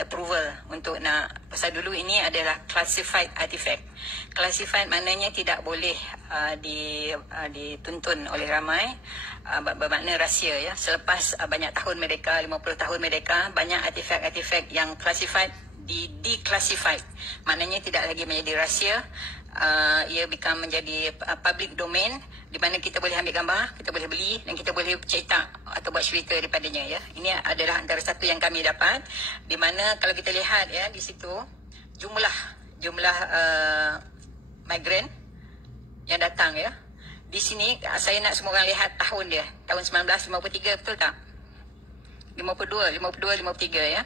approval untuk nak, pasal dulu ini adalah classified artifact. Classified maknanya tidak boleh dituntun oleh ramai, bermakna rahsia ya. Selepas banyak tahun mereka, 50 tahun mereka, banyak artifact-artifact yang classified declassified, maknanya tidak lagi menjadi rahsia. Ia become menjadi public domain, di mana kita boleh ambil gambar, kita boleh beli dan kita boleh cetak atau buat cerita daripadanya ya. Ini adalah antara satu yang kami dapat, di mana kalau kita lihat ya di situ jumlah migran yang datang ya. Di sini saya nak semua orang lihat tahun dia, tahun 1953, betul tak? 52, 53 ya.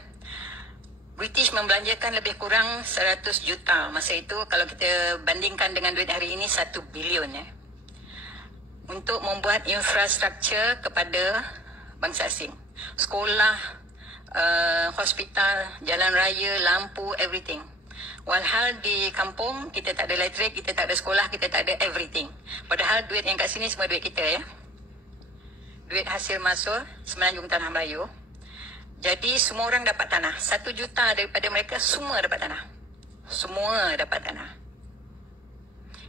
British membelanjakan lebih kurang 100 juta masa itu, kalau kita bandingkan dengan duit hari ini 1 bilion ya, untuk membuat infrastruktur kepada bangsa asing. Sekolah, hospital, jalan raya, lampu, everything. Walhal di kampung kita tak ada elektrik, kita tak ada sekolah, kita tak ada everything. Padahal duit yang kat sini semua duit kita ya. Duit hasil masuk Semenanjung Tanah Melayu. Jadi semua orang dapat tanah. 1 juta daripada mereka semua dapat tanah. Semua dapat tanah.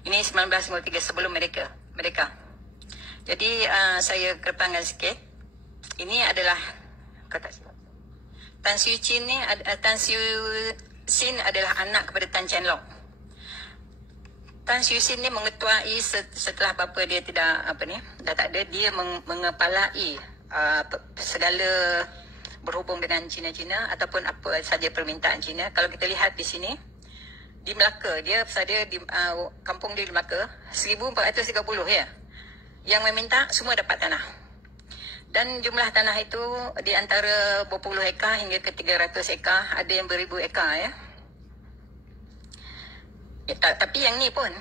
Ini 1953 sebelum mereka. Jadi saya kedepankan sikit. Ini adalah kata Tan Siew Chin ni, Tan Siew Sin adalah anak kepada Tan Cheng Lock. Tan Siew Sin ni mengetuai setelah bapa dia dah tak ada, dia mengepalai segala berhubung dengan Cina-Cina ataupun apa saja permintaan Cina. Kalau kita lihat di sini, di Melaka, dia di kampung dia di Melaka, 1430 ya. Yang meminta semua dapat tanah. Dan jumlah tanah itu di antara berpuluh ekar hingga ke 300 ekar, ada yang beribu ekar ya. Tapi yang ni pun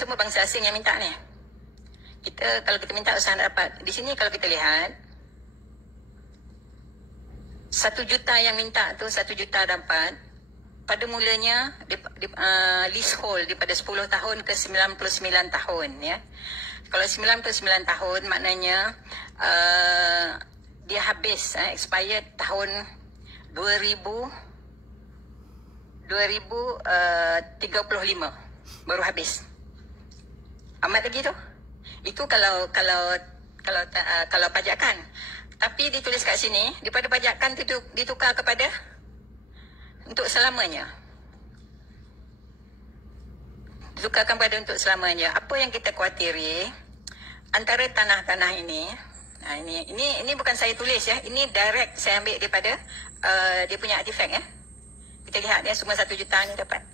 semua bangsa asing yang minta ni. Kalau kita minta usaha nak dapat. Di sini kalau kita lihat, 1 juta yang minta tu 1 juta dapat. Pada mulanya leasehold daripada 10 tahun ke 99 tahun ya. Kalau 99 tahun maknanya dia habis expired tahun 2035 baru habis. Amat lagi tu. Itu kalau pajakan. Tapi ditulis kat sini, daripada pajakan itu ditukar kepada untuk selamanya. Ditukarkan pada untuk selamanya. Apa yang kita khawatiri, antara tanah-tanah ini, ini bukan saya tulis ya, ini direct saya ambil daripada dia punya artifact ya. Kita lihat ya, semua 1 juta ni dapat.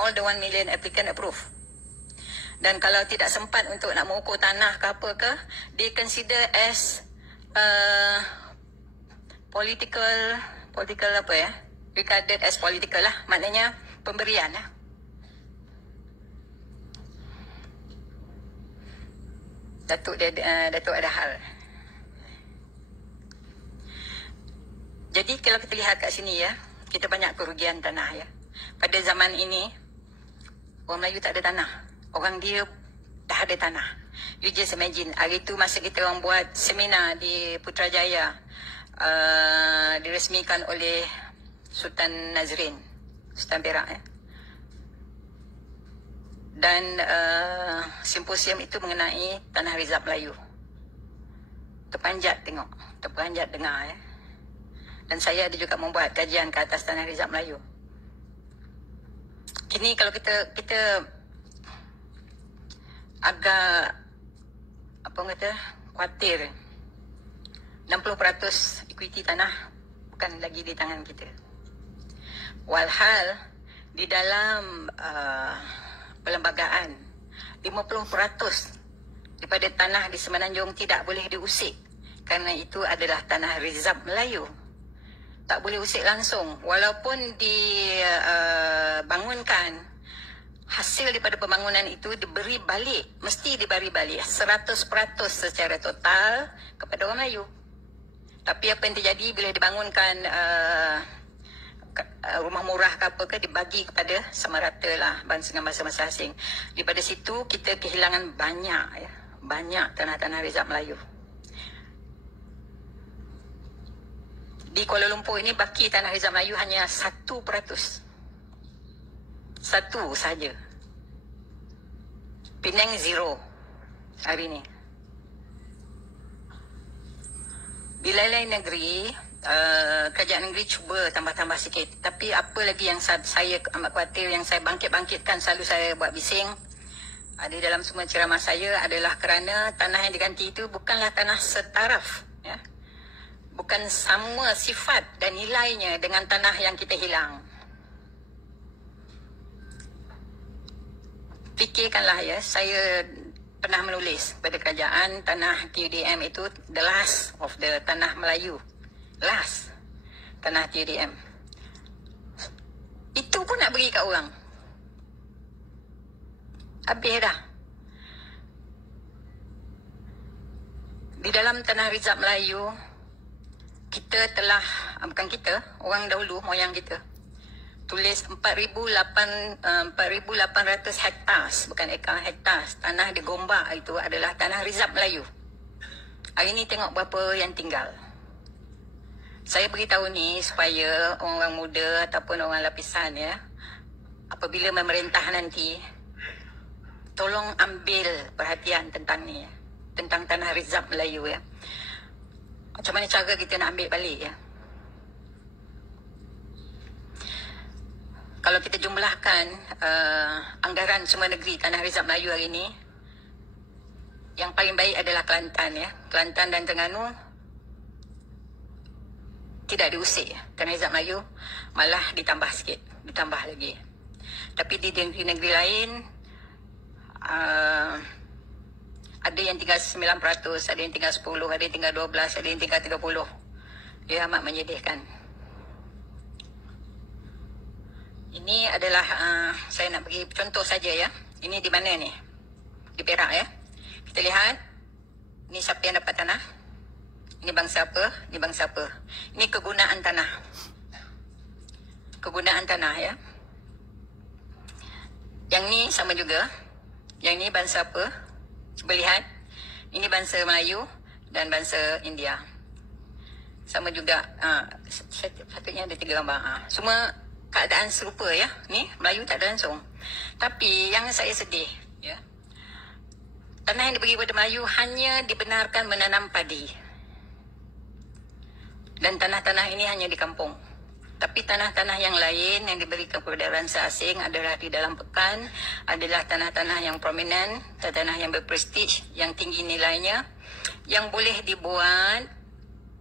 All the 1 million applicant approve. Dan kalau tidak sempat untuk nak mengukur tanah ke apa ke, dia consider as political apa ya, regarded as political lah, maknanya pemberian lah. Datuk ada hal. Jadi kalau kita lihat kat sini ya, kita banyak kerugian tanah ya. Pada zaman ini orang Melayu tak ada tanah, orang dia dah ada tanah. You just imagine, hari tu masa kita orang buat seminar di Putrajaya, diresmikan oleh Sultan Nazrin, Sultan Perak ya. Dan simposium itu mengenai Tanah Rizab Melayu. Terpanjat tengok, terpanjat dengar ya. Dan saya ada juga membuat kajian ke atas Tanah Rizab Melayu. Kini kalau kita agak khawatir, 60% equity tanah bukan lagi di tangan kita. Walhal di dalam perlembagaan 50% daripada tanah di Semenanjung tidak boleh diusik, kerana itu adalah tanah rizab Melayu. Tak boleh usik langsung, walaupun dibangunkan, hasil daripada pembangunan itu diberi balik, mesti diberi balik 100% secara total kepada orang Melayu. Tapi apa yang terjadi bila dibangunkan rumah murah ke apa ke, dibagi kepada sama rata lah bangsa dengan bangsa asing. Daripada situ kita kehilangan banyak tanah-tanah rizab Melayu. Di Kuala Lumpur ini baki Tanah Rizal Melayu hanya 1%. Satu saja. Penang zero hari ini. Di lain-lain negeri, kerajaan negeri cuba tambah-tambah sikit. Tapi apa lagi yang saya amat khawatir, yang saya bangkit-bangkitkan, selalu saya buat bising, ada dalam semua ceramah saya adalah kerana tanah yang diganti itu bukanlah tanah setaraf. Ya. Bukan sama sifat dan nilainya dengan tanah yang kita hilang. Fikirkanlah ya, saya pernah menulis pada kerajaan tanah TUDM itu the last of the tanah Melayu. Last tanah TUDM. Itu pun nak bagi kat orang. Habis dah. Di dalam tanah Rizal Melayu, kita telah, bukan kita, orang dahulu, moyang kita, tulis 4,800 hektar, bukan ekar, hektar. Tanah di Gombak itu adalah tanah Rizal Melayu. Hari ni tengok berapa yang tinggal. Saya beritahu ni supaya orang-orang muda ataupun orang lapisan ya, apabila memerintah nanti, tolong ambil perhatian tentang ni ya, tentang tanah Rizal Melayu ya. Macam mana cara kita nak ambil balik ya. Kalau kita jumlahkan anggaran semua negeri tanah Rizal Melayu hari ini, yang paling baik adalah Kelantan ya. Kelantan dan Terengganu tidak diusik ya. Tanah Rizal Melayu malah ditambah sikit, ditambah lagi. Tapi di negeri-negeri lain ada yang tinggal 9%, ada yang tinggal 10%, ada yang tinggal 12%, ada yang tinggal 30%. Ia amat menyedihkan. Ini adalah saya nak bagi contoh saja ya. Ini di mana ni? Di Perak ya. Kita lihat. Ini siapa yang dapat tanah? Ini bangsa apa? Ini bangsa apa? Ini kegunaan tanah. Kegunaan tanah ya. Yang ni sama juga. Yang ni bangsa apa? Cuba lihat. Ini bangsa Melayu dan bangsa India. Sama juga. Satunya ada 3 gambar. Semua keadaan serupa ya. Ni Melayu tak ada langsung. Tapi yang saya sedih ya, tanah yang diberi kepada Melayu hanya dibenarkan menanam padi. Dan tanah-tanah ini hanya di kampung. Tapi tanah-tanah yang lain yang diberikan kepada bangsa asing adalah di dalam pekan, adalah tanah-tanah yang prominent, tanah yang berprestij, yang tinggi nilainya, yang boleh dibuat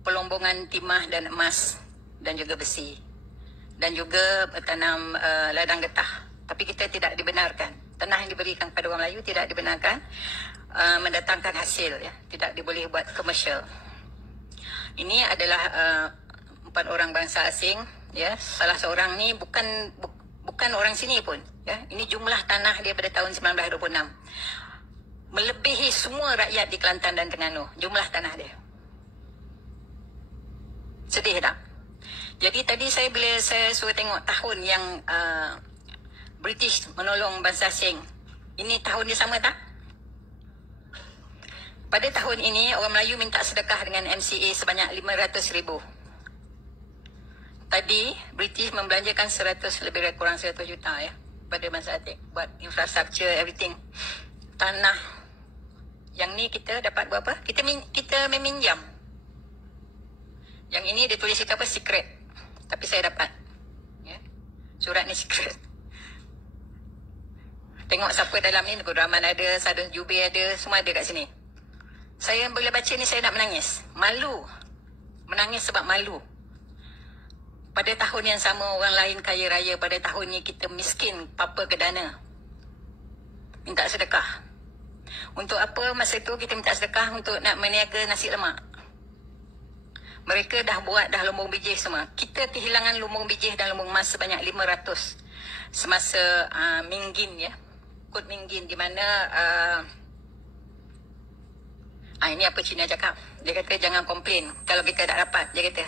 pelombongan timah dan emas dan juga besi. Dan juga bertanam ladang getah. Tapi kita tidak dibenarkan. Tanah yang diberikan kepada orang Melayu tidak dibenarkan mendatangkan hasil. Ya. Tidak diboleh buat komersial. Ini adalah 4 orang bangsa asing. Ya. Salah seorang ni bukan orang sini pun. Ya. Ini jumlah tanah dia pada tahun 1926. Melebihi semua rakyat di Kelantan dan Terengganu. Jumlah tanah dia. Sedih tak? Jadi tadi bila saya suruh tengok tahun yang British menolong bangsa asing, ini tahun dia sama tak? Pada tahun ini orang Melayu minta sedekah dengan MCA sebanyak 500,000. Tadi British membelanjakan 100 lebih kurang 100 juta ya pada bangsa asing buat infrastruktur everything. Tanah yang ni kita dapat berapa? Kita meminjam. Yang ini dia tulis apa? Secret. Tapi saya dapat. Ya. Surat ni secret. Tengok siapa dalam ni. Nukul Rahman ada, Sadun Jubir ada, semua ada kat sini. Saya bila baca ni saya nak menangis. Malu. Menangis sebab malu. Pada tahun yang sama orang lain kaya raya, pada tahun ni kita miskin, papa ke dana. Minta sedekah. Untuk apa masa tu kita minta sedekah? Untuk nak meniaga nasi lemak. Mereka dah buat dah lumbung bijih semua. Kita kehilangan lumbung bijih dan lumbung emas sebanyak 500 semasa Minggin ya. Kod Minggin di mana ini apa Cina cakap. Dia kata jangan komplain kalau kita tak dapat. Dia kata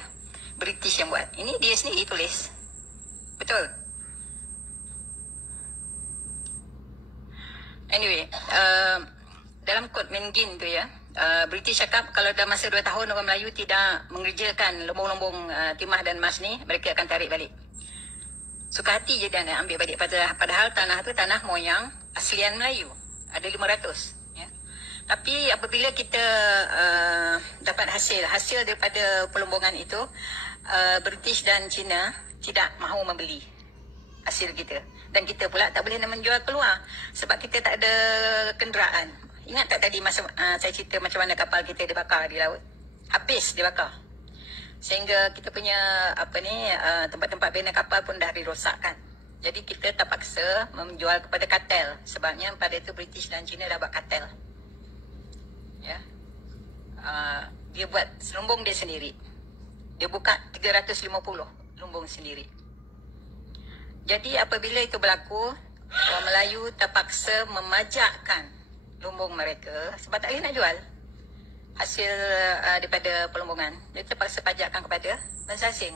British yang buat. Ini dia sendiri tulis. Betul. Anyway, dalam kod Minggin tu ya, British cakap kalau dalam masa 2 tahun orang Melayu tidak mengerjakan lumbung-lumbung timah dan emas ni, mereka akan tarik balik. Suka hati je dia nak ambil balik. Padahal tanah tu tanah moyang aslian Melayu. Ada 500. Ya. Tapi apabila kita dapat hasil daripada pelumbungan itu, British dan China tidak mahu membeli hasil kita. Dan kita pula tak boleh nak menjual keluar sebab kita tak ada kenderaan. Ingat tak tadi masa saya cerita macam mana kapal kita dibakar di laut? Habis dibakar. Sehingga kita punya tempat-tempat bina kapal pun dah dirosakkan. Jadi kita terpaksa menjual kepada kartel. Sebabnya pada itu British dan China dah buat kartel. Ya. Dia buat lumbung dia sendiri. Dia buka 350 lumbung sendiri. Jadi apabila itu berlaku, orang Melayu terpaksa memajakkan lumbung mereka sebab tak boleh nak jual hasil daripada pelumbungan. Dia terpaksa pajakkan kepada bangsa asing.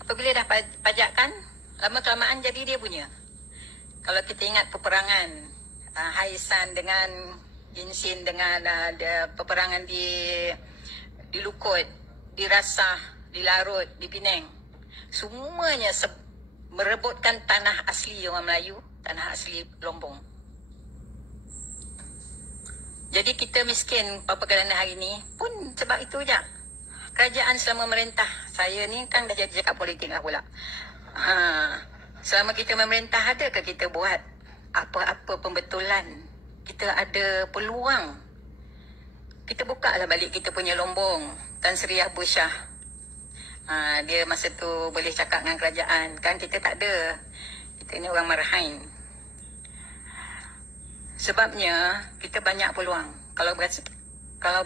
Apabila dah pajakkan, lama-kelamaan jadi dia punya. Kalau kita ingat peperangan Haisan dengan Jinsin dengan peperangan di Lukut, di Rasah, di Larut, di Penang. Semuanya merebutkan tanah asli orang Melayu, tanah asli Lombong. Jadi kita miskin propaganda hari ni pun sebab itu je. Kerajaan selama memerintah, saya ni kan dah jadi cakap politik lah pula. Selama kita memerintah, adakah kita buat apa-apa pembetulan? Kita ada peluang. Kita buka lah balik kita punya Lombong. Tan Sri Abu Shah. Dia masa tu boleh cakap dengan kerajaan. Kan kita tak ada. Kita ni orang marahin. Sebabnya kita banyak peluang. Kalau